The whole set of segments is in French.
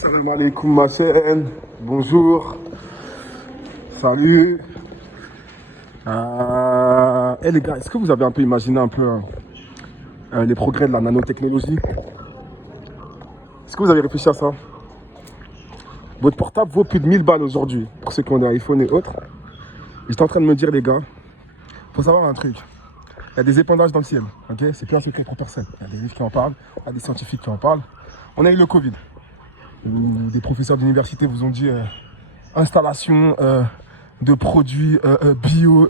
Salam alaikum ma chaîne, bonjour, salut. Les gars, est-ce que vous avez un peu imaginé un peu les progrès de la nanotechnologie? Est-ce que vous avez réfléchi à ça? Votre portable vaut plus de 1000 balles aujourd'hui, pour ceux qui ont des iPhone et autres. J'étais en train de me dire les gars, faut savoir un truc. Il y a des épandages dans le ciel, ok? C'est plus un secret pour personne. Il y a des livres qui en parlent, il y a des scientifiques qui en parlent. On a eu le Covid. Des professeurs d'université vous ont dit installation de produits bio,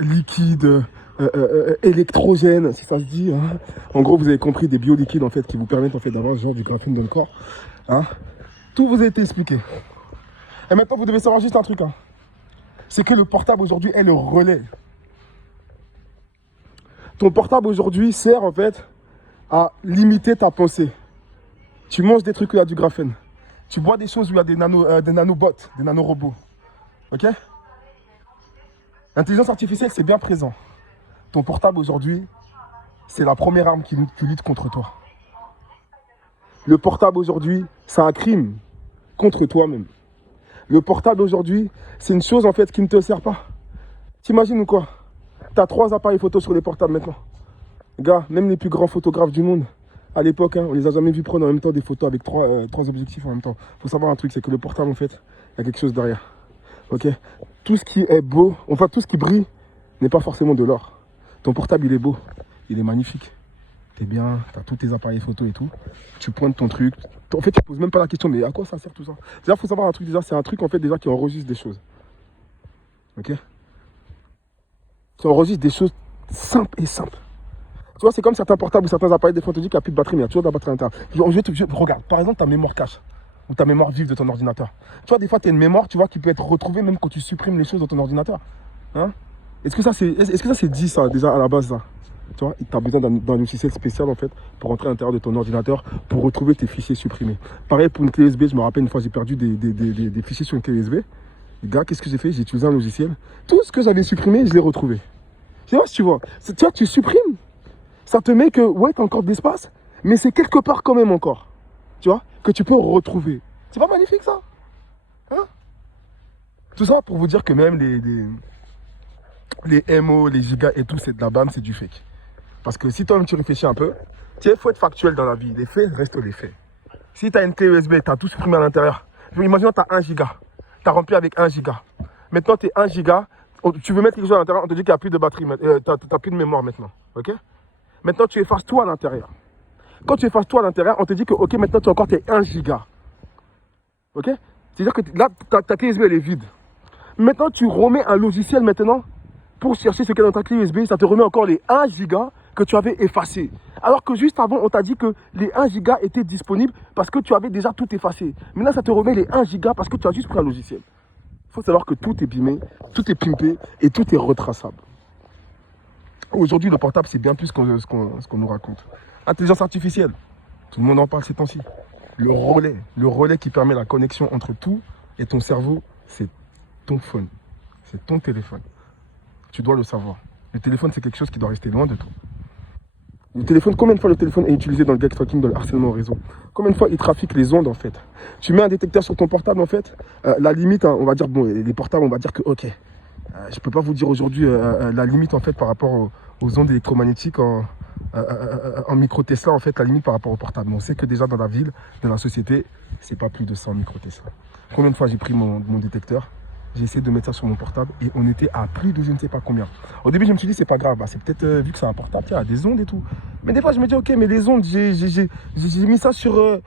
liquides, électrogènes, si ça se dit. Hein. En gros, vous avez compris, des bioliquides en fait, qui vous permettent en fait, d'avoir genre du graphène dans le corps. Hein. Tout vous a été expliqué. Et maintenant, vous devez savoir juste un truc. Hein. C'est que le portable aujourd'hui est le relais. Ton portable aujourd'hui sert en fait à limiter ta pensée. Tu manges des trucs où il y a du graphène. Tu bois des choses où il y a des nanobots, des nanorobots. Ok? L'intelligence artificielle, c'est bien présent. Ton portable aujourd'hui, c'est la première arme qui lutte contre toi. Le portable aujourd'hui, c'est un crime contre toi-même. Le portable aujourd'hui, c'est une chose en fait qui ne te sert pas. T'imagines ou quoi? Tu as 3 appareils photo sur les portables maintenant. Gars, même les plus grands photographes du monde, à l'époque, hein, on les a jamais vus prendre en même temps des photos avec 3 objectifs en même temps. Il faut savoir un truc, c'est que le portable, en fait, il y a quelque chose derrière. Ok? Tout ce qui est beau, enfin tout ce qui brille, n'est pas forcément de l'or. Ton portable, il est beau, il est magnifique. T'es bien, t'as tous tes appareils photo et tout. Tu pointes ton truc. En fait, tu poses même pas la question, mais à quoi ça sert tout ça? Déjà, il faut savoir un truc, déjà, c'est un truc, en fait, déjà, qui enregistre des choses. Ok? Qui enregistre des choses simples et simples. Tu vois, c'est comme certains portables ou certains appareils, des fois on te dit qu'il n'y a plus de batterie, mais il y a toujours de la batterie à l'intérieur. Regarde, par exemple, ta mémoire cache ou ta mémoire vive de ton ordinateur. Tu vois, des fois, tu as une mémoire, tu vois, qui peut être retrouvée même quand tu supprimes les choses de ton ordinateur. Hein? Est-ce que ça, c'est dit, ça, déjà, à la base, ça? Tu vois, tu as besoin d'un logiciel spécial, en fait, pour entrer à l'intérieur de ton ordinateur, pour retrouver tes fichiers supprimés. Pareil, pour une clé USB, je me rappelle, une fois, j'ai perdu des fichiers sur une clé USB. Les gars, qu'est-ce que j'ai fait? J'ai utilisé un logiciel. Tout ce que j'avais supprimé, je l'ai retrouvé. Je sais pas si tu vois. Tu vois, tu supprimes. Ça te met que, ouais, tu as encore de l'espace, mais c'est quelque part quand même encore, tu vois, que tu peux retrouver. C'est pas magnifique, ça? Hein? Tout ça pour vous dire que même les MO, les gigas et tout, c'est de la bam, c'est du fake. Parce que si toi-même tu réfléchis un peu, il faut être factuel dans la vie. Les faits restent les faits. Si tu as une clé USB, tu as tout supprimé à l'intérieur. Imaginons que tu as 1 giga. Tu as rempli avec 1 giga. Maintenant, tu es 1 giga. Tu veux mettre quelque chose à l'intérieur, on te dit qu'il n'y a plus de batterie, tu n'as plus de mémoire maintenant. Ok? Maintenant, tu effaces tout à l'intérieur. Quand tu effaces tout à l'intérieur, on te dit que, ok, maintenant, tu as encore tes 1 giga. Ok? C'est-à-dire que là, ta clé USB, elle est vide. Maintenant, tu remets un logiciel maintenant pour chercher ce qu'il y a dans ta clé USB. Ça te remet encore les 1 giga que tu avais effacé. Alors que juste avant, on t'a dit que les 1 giga étaient disponibles parce que tu avais déjà tout effacé. Maintenant, ça te remet les 1 giga parce que tu as juste pris un logiciel. Il faut savoir que tout est bimé, tout est pimpé et tout est retraçable. Aujourd'hui, le portable, c'est bien plus ce qu'on nous raconte. Intelligence artificielle, tout le monde en parle ces temps-ci. Le relais qui permet la connexion entre tout et ton cerveau, c'est ton phone, c'est ton téléphone. Tu dois le savoir. Le téléphone, c'est quelque chose qui doit rester loin de toi. Le téléphone, combien de fois le téléphone est utilisé dans le gag-stalking, dans le harcèlement au réseau? Combien de fois il trafique les ondes, en fait? Tu mets un détecteur sur ton portable, en fait, la limite, hein, on va dire, bon, les portables, on va dire que, ok, je ne peux pas vous dire aujourd'hui la limite en fait par rapport aux ondes électromagnétiques en micro-Tesla, en fait, la limite par rapport au portable. Mais on sait que déjà dans la ville, dans la société, c'est pas plus de 100 micro-Tesla. Combien de fois j'ai pris mon détecteur, j'ai essayé de mettre ça sur mon portable et on était à plus de je ne sais pas combien. Au début, je me suis dit, c'est pas grave, bah, c'est peut-être vu que c'est un portable, il y a des ondes et tout. Mais des fois, je me dis, ok, mais les ondes, j'ai mis ça sur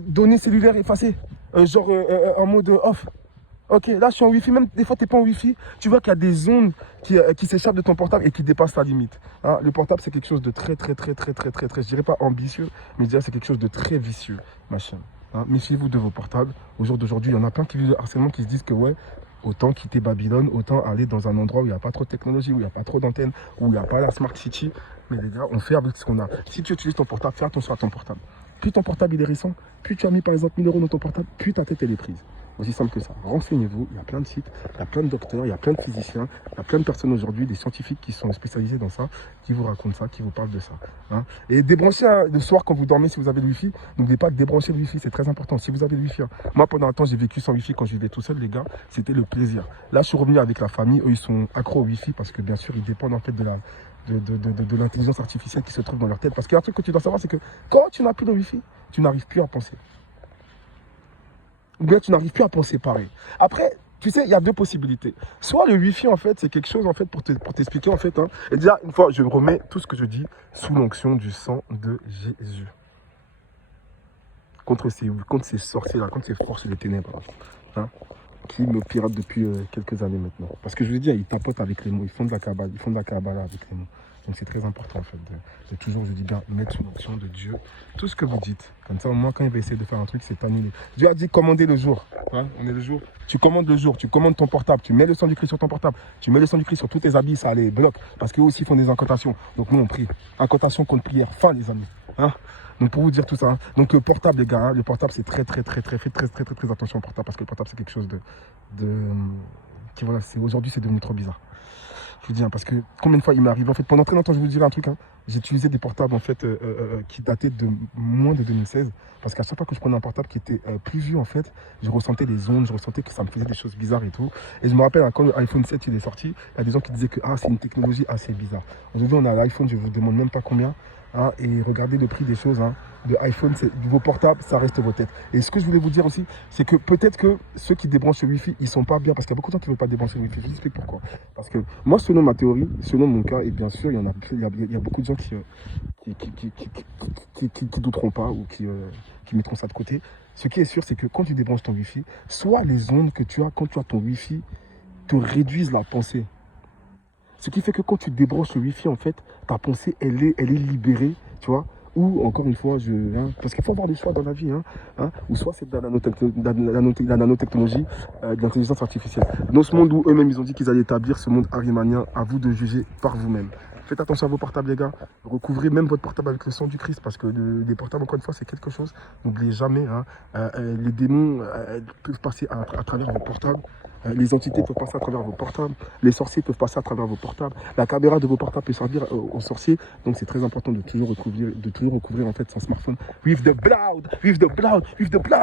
données cellulaires effacées, genre en mode off. Ok, là je suis en Wi-Fi, même des fois tu n'es pas en Wi-Fi, tu vois qu'il y a des ondes qui s'échappent de ton portable et qui dépassent la limite. Hein, le portable c'est quelque chose de très, je dirais pas ambitieux, mais je dirais c'est quelque chose de très vicieux, machin. Hein, méfiez-vous de vos portables. Au jour d'aujourd'hui, il y en a plein qui vivent le harcèlement, qui se disent que ouais, autant quitter Babylone, autant aller dans un endroit où il n'y a pas trop de technologie, où il n'y a pas trop d'antennes, où il n'y a pas la Smart City. Mais les gars, on fait avec ce qu'on a. Si tu utilises ton portable, fais attention à ton portable. Plus ton portable il est récent, plus tu as mis par exemple 1000 € dans ton portable, plus ta tête elle est prise. Aussi simple que ça. Renseignez-vous, il y a plein de sites, il y a plein de docteurs, il y a plein de physiciens, il y a plein de personnes aujourd'hui, des scientifiques qui sont spécialisés dans ça, qui vous racontent ça, qui vous parlent de ça. Hein. Et débranchez le soir quand vous dormez si vous avez le Wi-Fi. N'oubliez pas de débrancher le Wi-Fi, c'est très important. Si vous avez le Wi-Fi, hein. Moi pendant un temps j'ai vécu sans Wi-Fi quand je vivais tout seul les gars, c'était le plaisir. Là je suis revenu avec la famille, eux ils sont accros au Wi-Fi parce que bien sûr ils dépendent en fait de l'intelligence artificielle qui se trouve dans leur tête. Parce qu'il y a un truc que tu dois savoir, c'est que quand tu n'as plus de Wi-Fi, tu n'arrives plus à penser. Ou bien tu n'arrives plus à penser pareil. Après, tu sais, il y a deux possibilités. Soit le Wi-Fi, en fait, c'est quelque chose, en fait, pour t'expliquer, en fait. Hein. Et déjà, une fois, je remets tout ce que je dis sous l'onction du sang de Jésus. Contre ces sorciers-là, contre ces forces de ténèbres, hein, qui me piratent depuis quelques années maintenant. Parce que je vous dis, ils tapotent avec les mots, ils font de la cabale, ils font de la cabale avec les mots. Donc c'est très important en fait de toujours, je dis bien, mettre sous l'onction de Dieu tout ce que vous dites. Comme ça, au moins, quand il va essayer de faire un truc, c'est annulé. Dieu a dit commander le jour. Hein, on est le jour. Tu commandes le jour, tu commandes ton portable, tu mets le sang du Christ sur ton portable, tu mets le sang du Christ sur tous tes habits, ça les bloque. Parce qu'eux aussi font des incantations. Donc nous, on prie. Incantation contre prière. Fin, les amis. Hein. Donc pour vous dire tout ça, hein. Donc le portable les gars, hein, le portable c'est très attention au portable parce que le portable c'est quelque chose qui voilà, aujourd'hui c'est devenu trop bizarre. Je vous dis, hein, parce que combien de fois il m'est arrivé, en fait, pendant très longtemps, je vous dirai un truc, hein, j'ai utilisé des portables, en fait, qui dataient de moins de 2016, parce qu'à chaque fois que je prenais un portable qui était plus vieux, en fait, je ressentais les ondes, je ressentais que ça me faisait des choses bizarres et tout. Et je me rappelle, hein, quand l'iPhone 7 il est sorti, il y a des gens qui disaient que c'est une technologie assez bizarre. Aujourd'hui, on a l'iPhone, je ne vous demande même pas combien, hein, et regardez le prix des choses, hein, de iPhone, vos portables, ça reste vos têtes. Et ce que je voulais vous dire aussi, c'est que peut-être que ceux qui débranchent le Wi-Fi, ils sont pas bien, parce qu'il y a beaucoup de gens qui ne veulent pas débrancher le Wi-Fi. Je vous explique pourquoi. Parce que moi, selon ma théorie, selon mon cas, et bien sûr, il y a beaucoup de gens qui douteront pas ou qui mettront ça de côté. Ce qui est sûr, c'est que quand tu débranches ton Wi-Fi, soit les ondes que tu as quand tu as ton Wi-Fi te réduisent la pensée. Ce qui fait que quand tu débranches le Wi-Fi, en fait, ta pensée, elle est libérée, tu vois. Ou, encore une fois, parce qu'il faut avoir des choix dans la vie, ou soit c'est de la nanotechnologie, de l'intelligence artificielle. Dans ce monde où eux-mêmes, ils ont dit qu'ils allaient établir ce monde arimanien, à vous de juger par vous-même. Faites attention à vos portables, les gars. Recouvrez même votre portable avec le sang du Christ, parce que les portables, encore une fois, c'est quelque chose. N'oubliez jamais, les démons peuvent passer à travers vos portables. Les entités peuvent passer à travers vos portables. Les sorciers peuvent passer à travers vos portables. La caméra de vos portables peut servir aux sorciers. Donc c'est très important de toujours recouvrir en fait son smartphone with the blood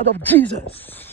of Jesus.